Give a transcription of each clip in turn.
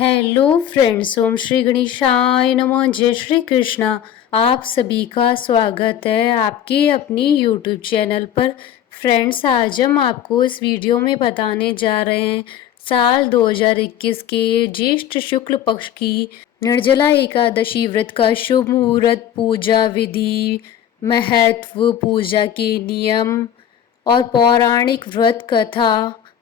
Hello friends, ओम श्री गणेशाय नमः। जय श्री कृष्णा। आप सभी का स्वागत है आपके अपनी यूट्यूब चैनल पर। फ्रेंड्स, आज हम आपको इस वीडियो में बताने जा रहे हैं साल 2021 के ज्येष्ठ शुक्ल पक्ष की निर्जला एकादशी व्रत का शुभ मुहूर्त, पूजा विधि, महत्व, पूजा के नियम और पौराणिक व्रत कथा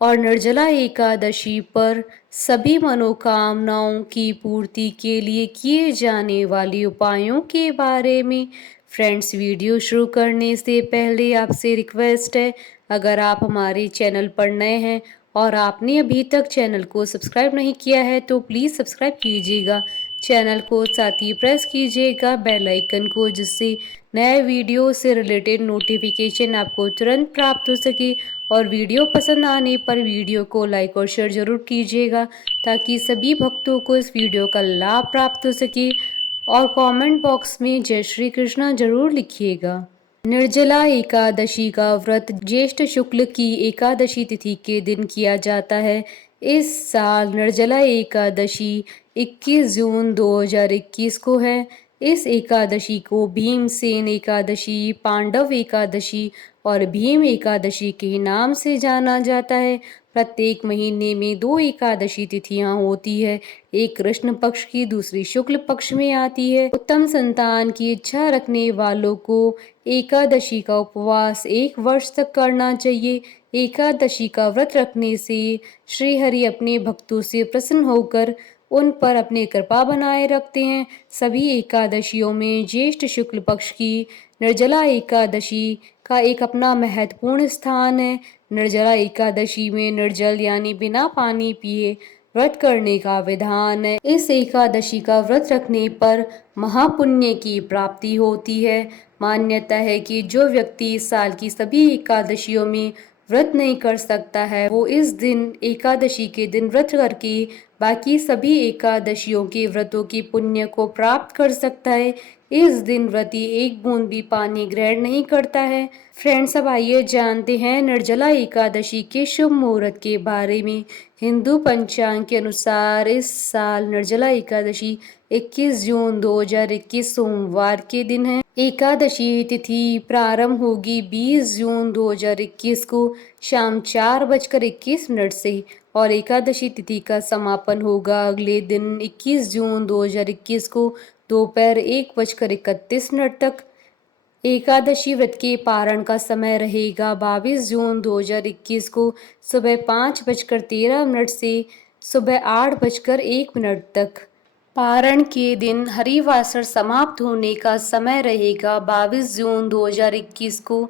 और निर्जला एकादशी पर सभी मनोकामनाओं की पूर्ति के लिए किए जाने वाले उपायों के बारे में। फ्रेंड्स, वीडियो शुरू करने से पहले आपसे रिक्वेस्ट है, अगर आप हमारे चैनल पर नए हैं और आपने अभी तक चैनल को सब्सक्राइब नहीं किया है तो प्लीज़ सब्सक्राइब कीजिएगा चैनल को, साथ ही प्रेस कीजिएगा बेल आइकन को, जिससे नए वीडियो से रिलेटेड नोटिफिकेशन आपको तुरंत प्राप्त हो सके। और वीडियो पसंद आने पर वीडियो को लाइक और शेयर जरूर कीजिएगा ताकि सभी भक्तों को इस वीडियो का लाभ प्राप्त हो सके। और कमेंट बॉक्स में जय श्री कृष्णा जरूर लिखिएगा। निर्जला एकादशी का व्रत ज्येष्ठ शुक्ल की एकादशी तिथि के दिन किया जाता है। इस साल निर्जला एकादशी 21 जून 2021 को है। इस एकादशी को भीमसेन एकादशी, पांडव एकादशी और भीम एकादशी के नाम से जाना जाता है। प्रत्येक महीने में 2 एकादशी तिथियां होती है, एक कृष्ण पक्ष की, दूसरी शुक्ल पक्ष में आती है। उत्तम संतान की इच्छा रखने वालों को एकादशी का उपवास 1 वर्ष तक करना चाहिए। एकादशी का व्रत रखने से श्री हरि अपने भक्तों से प्रसन्न होकर उन पर अपनी कृपा बनाए रखते हैं। सभी एकादशियों में ज्येष्ठ शुक्ल पक्ष की निर्जला एकादशी का एक अपना महत्वपूर्ण स्थान है। निर्जला एकादशी में निर्जल यानी बिना पानी पिए व्रत करने का विधान है। इस एकादशी का व्रत रखने पर महापुण्य की प्राप्ति होती है। मान्यता है कि जो व्यक्ति इस साल की सभी एकादशियों में व्रत नहीं कर सकता है, वो इस दिन एकादशी के दिन व्रत करके बाकी सभी एकादशियों के व्रतों की पुण्य को प्राप्त कर सकता है। इस दिन व्रती एक बूंद भी पानी ग्रहण नहीं करता है। फ्रेंड्स, अब आइए जानते हैं निर्जला एकादशी के शुभ मुहूर्त के बारे में। हिंदू पंचांग के अनुसार इस साल निर्जला एकादशी 21 जून 2021 सोमवार के दिन है। एकादशी तिथि प्रारंभ होगी 20 जून 2021 को शाम 4:21 से और एकादशी तिथि का समापन होगा अगले दिन 21 जून 2021 को दोपहर 1:31 तक। एकादशी व्रत के पारण का समय रहेगा 22 जून 2021 को सुबह 5:13 से सुबह 8:01 तक। पारण के दिन हरिवासर समाप्त होने का समय रहेगा 22 जून 2021 को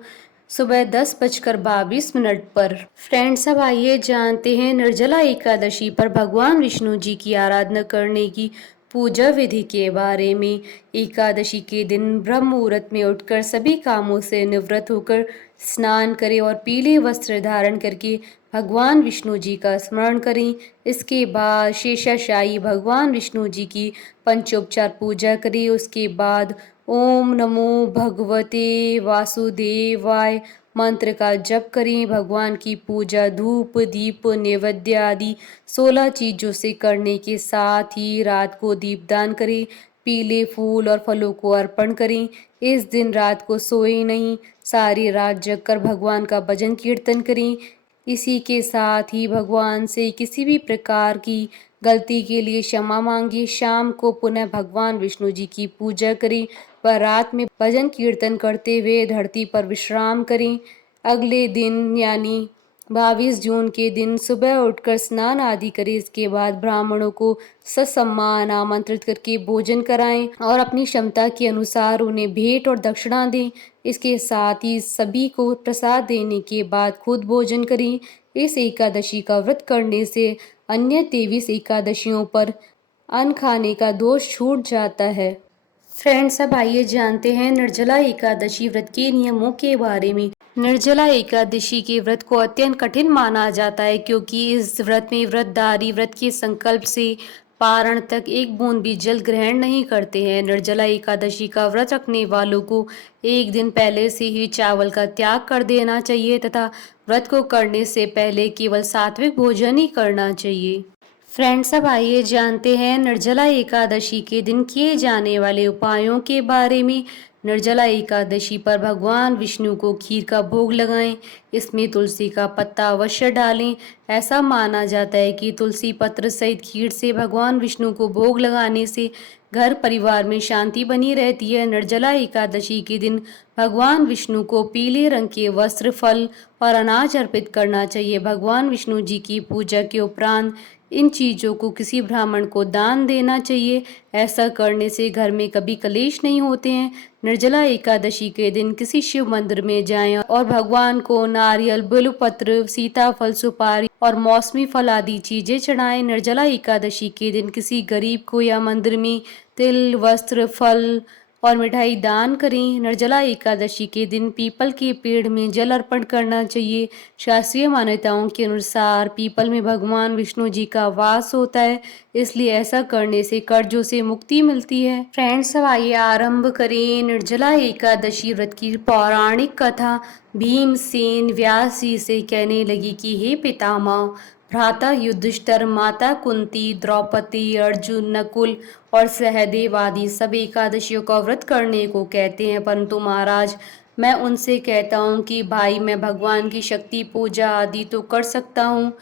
सुबह 10:22 पर। फ्रेंड्स, अब आइए जानते हैं निर्जला एकादशी पर भगवान विष्णु जी की आराधना करने की पूजा विधि के बारे में। एकादशी के दिन ब्रह्म मुहूर्त में उठकर सभी कामों से निवृत्त होकर स्नान करें और पीले वस्त्र धारण करके भगवान विष्णु जी का स्मरण करें। इसके बाद शेषाशायी भगवान विष्णु जी की पंचोपचार पूजा करें। उसके बाद ओम नमो भगवते वासुदेवाय मंत्र का जप करें। भगवान की पूजा धूप, दीप, नैवेद्य आदि 16 चीजों से करने के साथ ही रात को दीपदान करें। पीले फूल और फलों को अर्पण करें। इस दिन रात को सोए नहीं, सारी रात जगकर भगवान का भजन कीर्तन करें। इसी के साथ ही भगवान से किसी भी प्रकार की गलती के लिए क्षमा मांगे। शाम को पुनः भगवान विष्णु जी की पूजा करें व रात में भजन कीर्तन करते हुए धरती पर विश्राम करें। अगले दिन यानी 22 जून के दिन सुबह उठकर स्नान आदि करें। इसके बाद ब्राह्मणों को ससम्मान आमंत्रित करके भोजन कराएं और अपनी क्षमता के अनुसार उन्हें भेंट और दक्षिणा दें। इसके साथ ही सभी को प्रसाद देने के बाद खुद भोजन करें। इस एकादशी का व्रत करने से अन्य 23 एकादशियों पर अन्न खाने का दोष छूट जाता है। फ्रेंड्स, अब आइए जानते हैं निर्जला एकादशी व्रत के नियमों के बारे में। निर्जला एकादशी के व्रत को अत्यंत कठिन माना जाता है क्योंकि इस व्रत में व्रतधारी व्रत के संकल्प से पारण तक एक बूंद भी जल ग्रहण नहीं करते हैं। निर्जला एकादशी का व्रत रखने वालों को एक दिन पहले से ही चावल का त्याग कर देना चाहिए तथा व्रत को करने से पहले केवल सात्विक भोजन ही करना चाहिए। फ्रेंड्स, अब आइए जानते हैं निर्जला एकादशी के दिन किए जाने वाले उपायों के बारे में। निर्जला एकादशी पर भगवान विष्णु को खीर का भोग लगाएं। इसमें तुलसी का पत्ता अवश्य डालें। ऐसा माना जाता है कि तुलसी पत्र सहित खीर से भगवान विष्णु को भोग लगाने से घर परिवार में शांति बनी रहती है। निर्जला एकादशी के दिन भगवान विष्णु को पीले रंग के वस्त्र, फल और अनाज अर्पित करना चाहिए। भगवान विष्णु जी की पूजा के उपरांत इन चीज़ों को किसी ब्राह्मण को दान देना चाहिए। ऐसा करने से घर में कभी कलेश नहीं होते हैं। निर्जला एकादशी के दिन किसी शिव मंदिर में जाएं और भगवान को नारियल, बिल्वपत्र, सीताफल, सुपारी और मौसमी फल आदि चीजें चढ़ाएं। निर्जला एकादशी के दिन किसी गरीब को या मंदिर में तिल, वस्त्र, फल और मिठाई दान करें। निर्जला एकादशी के दिन पीपल के पेड़ में जल अर्पण करना चाहिए। शास्त्रीय मान्यताओं के अनुसार पीपल में भगवान विष्णु जी का वास होता है, इसलिए ऐसा करने से कर्जों से मुक्ति मिलती है। फ्रेंड्स, अब आइए आरंभ करें निर्जला एकादशी व्रत की पौराणिक कथा। भीमसेन व्यास जी से कहने लगी कि हे पितामह, भ्राता युधिष्ठिर, माता कुंती, द्रौपदी, अर्जुन, नकुल और सहदेव आदि सब एकादशियों का व्रत करने को कहते हैं, परंतु महाराज मैं उनसे कहता हूँ कि भाई, मैं भगवान की शक्ति पूजा आदि तो कर सकता हूँ,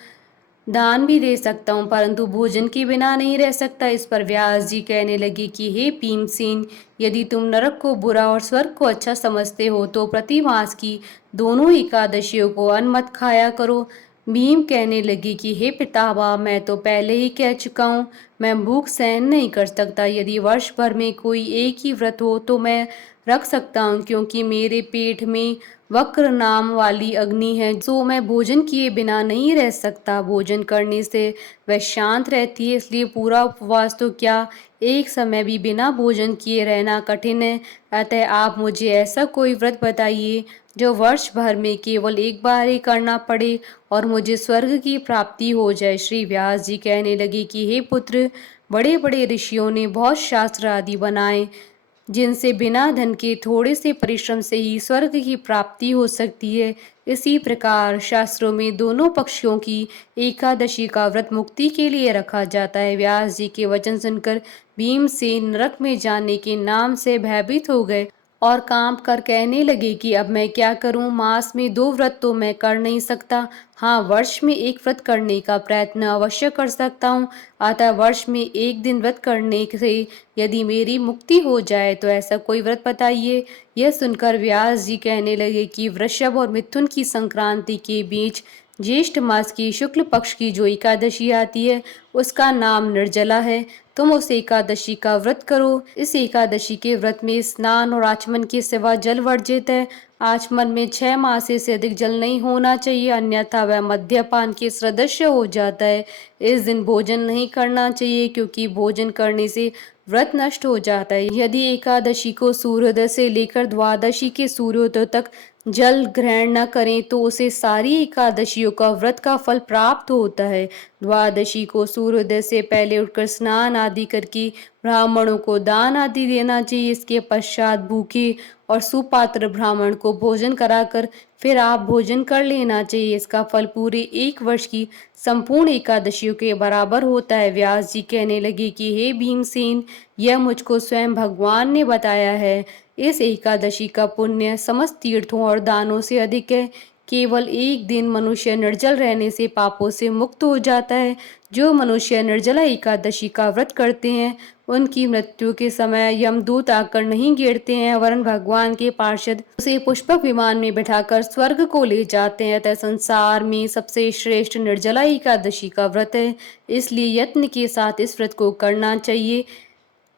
दान भी दे सकता हूँ, परंतु भोजन के बिना नहीं रह सकता। इस पर व्यास जी कहने लगे कि हे भीमसेन, यदि तुम नरक को बुरा और स्वर्ग को अच्छा समझते हो तो प्रति मास की दोनों एकादशियों को अन्न मत खाया करो। भीम कहने लगे कि हे पितामह, मैं तो पहले ही कह चुका हूँ, मैं भूख सहन नहीं कर सकता। यदि वर्ष भर में कोई एक ही व्रत हो तो मैं रख सकता हूँ, क्योंकि मेरे पेट में वक्र नाम वाली अग्नि है, तो मैं भोजन किए बिना नहीं रह सकता। भोजन करने से वह शांत रहती है, इसलिए पूरा उपवास तो क्या, एक समय भी बिना भोजन किए रहना कठिन है। अतः आप मुझे ऐसा कोई व्रत बताइए जो वर्ष भर में केवल एक बार ही करना पड़े और मुझे स्वर्ग की प्राप्ति हो जाए। श्री व्यास जी कहने लगे कि हे पुत्र, बड़े बड़े ऋषियों ने बहुत शास्त्र आदि बनाए, जिनसे बिना धन के थोड़े से परिश्रम से ही स्वर्ग की प्राप्ति हो सकती है। इसी प्रकार शास्त्रों में दोनों पक्षों की एकादशी का व्रत मुक्ति के लिए रखा जाता है। व्यास जी के वचन सुनकर भीमसेन नरक में जाने के नाम से भयभीत हो गए और कांप कर कहने लगे कि अब मैं क्या करूं, मास में 2 व्रत तो मैं कर नहीं सकता, हाँ वर्ष में एक व्रत करने का प्रयत्न अवश्य कर सकता हूँ। अतः वर्ष में एक दिन व्रत करने से यदि मेरी मुक्ति हो जाए तो ऐसा कोई व्रत बताइए। यह सुनकर व्यास जी कहने लगे कि वृषभ और मिथुन की संक्रांति के बीच ज्येष्ठ मास की शुक्ल पक्ष की जो एकादशी आती है उसका नाम निर्जला है। तुम उस एकादशी का व्रत करो। इस एकादशी के व्रत में स्नान और आचमन के सिवा जल वर्जित है। आचमन में 6 मास से अधिक जल नहीं होना चाहिए, अन्यथा वह मद्यपान के सदृश हो जाता है। इस दिन भोजन नहीं करना चाहिए, क्योंकि भोजन करने से व्रत नष्ट हो जाता है। यदि एकादशी को सूर्योदय से लेकर द्वादशी के सूर्योदय तक जल ग्रहण न करें तो उसे सारी एकादशियों का व्रत का फल प्राप्त होता है। द्वादशी को सूर्योदय से पहले उठकर स्नान आदि करके ब्राह्मणों को दान आदि देना चाहिए। इसके पश्चात भूखे और सुपात्र ब्राह्मण को भोजन कराकर फिर आप भोजन कर लेना चाहिए। इसका फल पूरे 1 वर्ष की संपूर्ण एकादशियों के बराबर होता है। व्यास जी कहने लगे कि हे भीमसेन, यह मुझको स्वयं भगवान ने बताया है। इस एकादशी का पुण्य समस्त तीर्थों और दानों से अधिक है। केवल एक दिन मनुष्य निर्जल रहने से पापों से मुक्त हो जाता है। जो मनुष्य निर्जला एकादशी का व्रत करते हैं उनकी मृत्यु के समय यमदूत आकर नहीं घेरते हैं, वरन भगवान के पार्षद उसे पुष्पक विमान में बिठाकर स्वर्ग को ले जाते हैं। अतः संसार में सबसे श्रेष्ठ निर्जला एकादशी का व्रत है, इसलिए यत्न के साथ इस व्रत को करना चाहिए।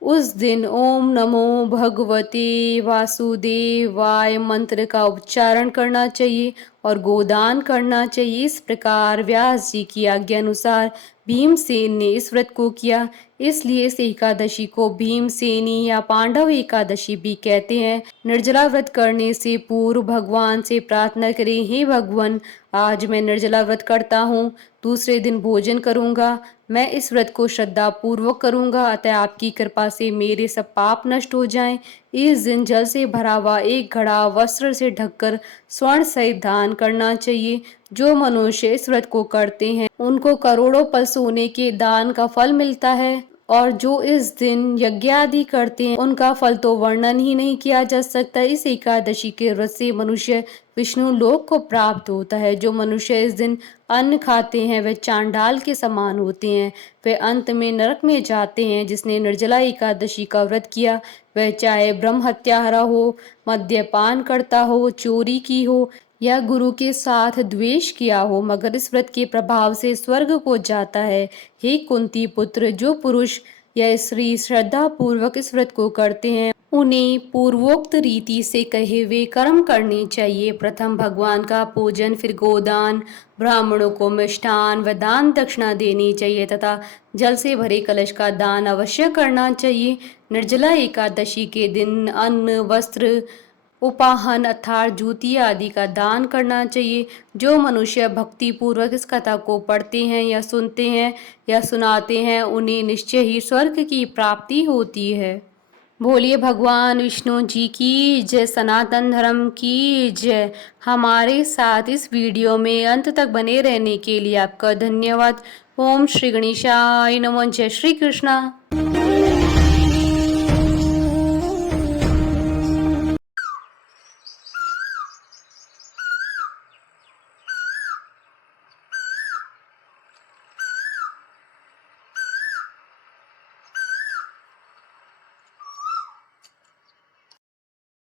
उस दिन ओम नमो भगवते वासुदेवाय मंत्र का उच्चारण करना चाहिए और गोदान करना चाहिए। इस प्रकार व्यास जी की आज्ञा अनुसार भीमसेन ने इस व्रत को किया, इसलिए इस एकादशी को भीमसेनी या पांडव एकादशी भी कहते हैं। निर्जला व्रत करने से पूर्व भगवान से प्रार्थना करें, हे भगवान, आज मैं निर्जला व्रत करता हूँ, दूसरे दिन भोजन करूंगा। मैं इस व्रत को श्रद्धा पूर्वक करूंगा, अतः आपकी कृपा से मेरे सब पाप नष्ट हो जाएं। इस दिन जल से भरा हुआ एक घड़ा वस्त्र से ढककर स्वर्ण सहित दान करना चाहिए। जो मनुष्य इस व्रत को करते हैं उनको करोड़ों पल सोने के दान का फल मिलता है, और जो इस दिन यज्ञ आदि करते हैं उनका फल तो वर्णन ही नहीं किया जा सकता। इस एकादशी के व्रत से मनुष्य विष्णु लोक को प्राप्त होता है। जो मनुष्य इस दिन अन्न खाते हैं वे चांडाल के समान होते हैं, वे अंत में नरक में जाते हैं। जिसने निर्जला एकादशी का व्रत किया वह चाहे ब्रह्म हत्यारा हो, मद्यपान करता हो, चोरी की हो या गुरु के साथ द्वेष किया हो, मगर इस व्रत के प्रभाव से स्वर्ग को जाता है। हे कुंती पुत्र, जो पुरुष या स्त्री श्रद्धा पूर्वक इस व्रत को करते हैं उन्हें पूर्वोक्त रीति से कहे हुए कर्म करने चाहिए। प्रथम भगवान का पूजन, फिर गोदान, ब्राह्मणों को मिष्ठान व दान दक्षिणा देनी चाहिए तथा जल से भरे कलश का दान अवश्य करना चाहिए। निर्जला एकादशी के दिन अन्न, वस्त्र, उपाहन अर्थात जूती आदि का दान करना चाहिए। जो मनुष्य भक्ति पूर्वक इस कथा को पढ़ते हैं या सुनते हैं या सुनाते हैं उन्हें निश्चय ही स्वर्ग की प्राप्ति होती है। बोलिए भगवान विष्णु जी की जय, सनातन धर्म की जय। हमारे साथ इस वीडियो में अंत तक बने रहने के लिए आपका धन्यवाद। ओम श्री गणेशाय नमः। जय श्री कृष्णा।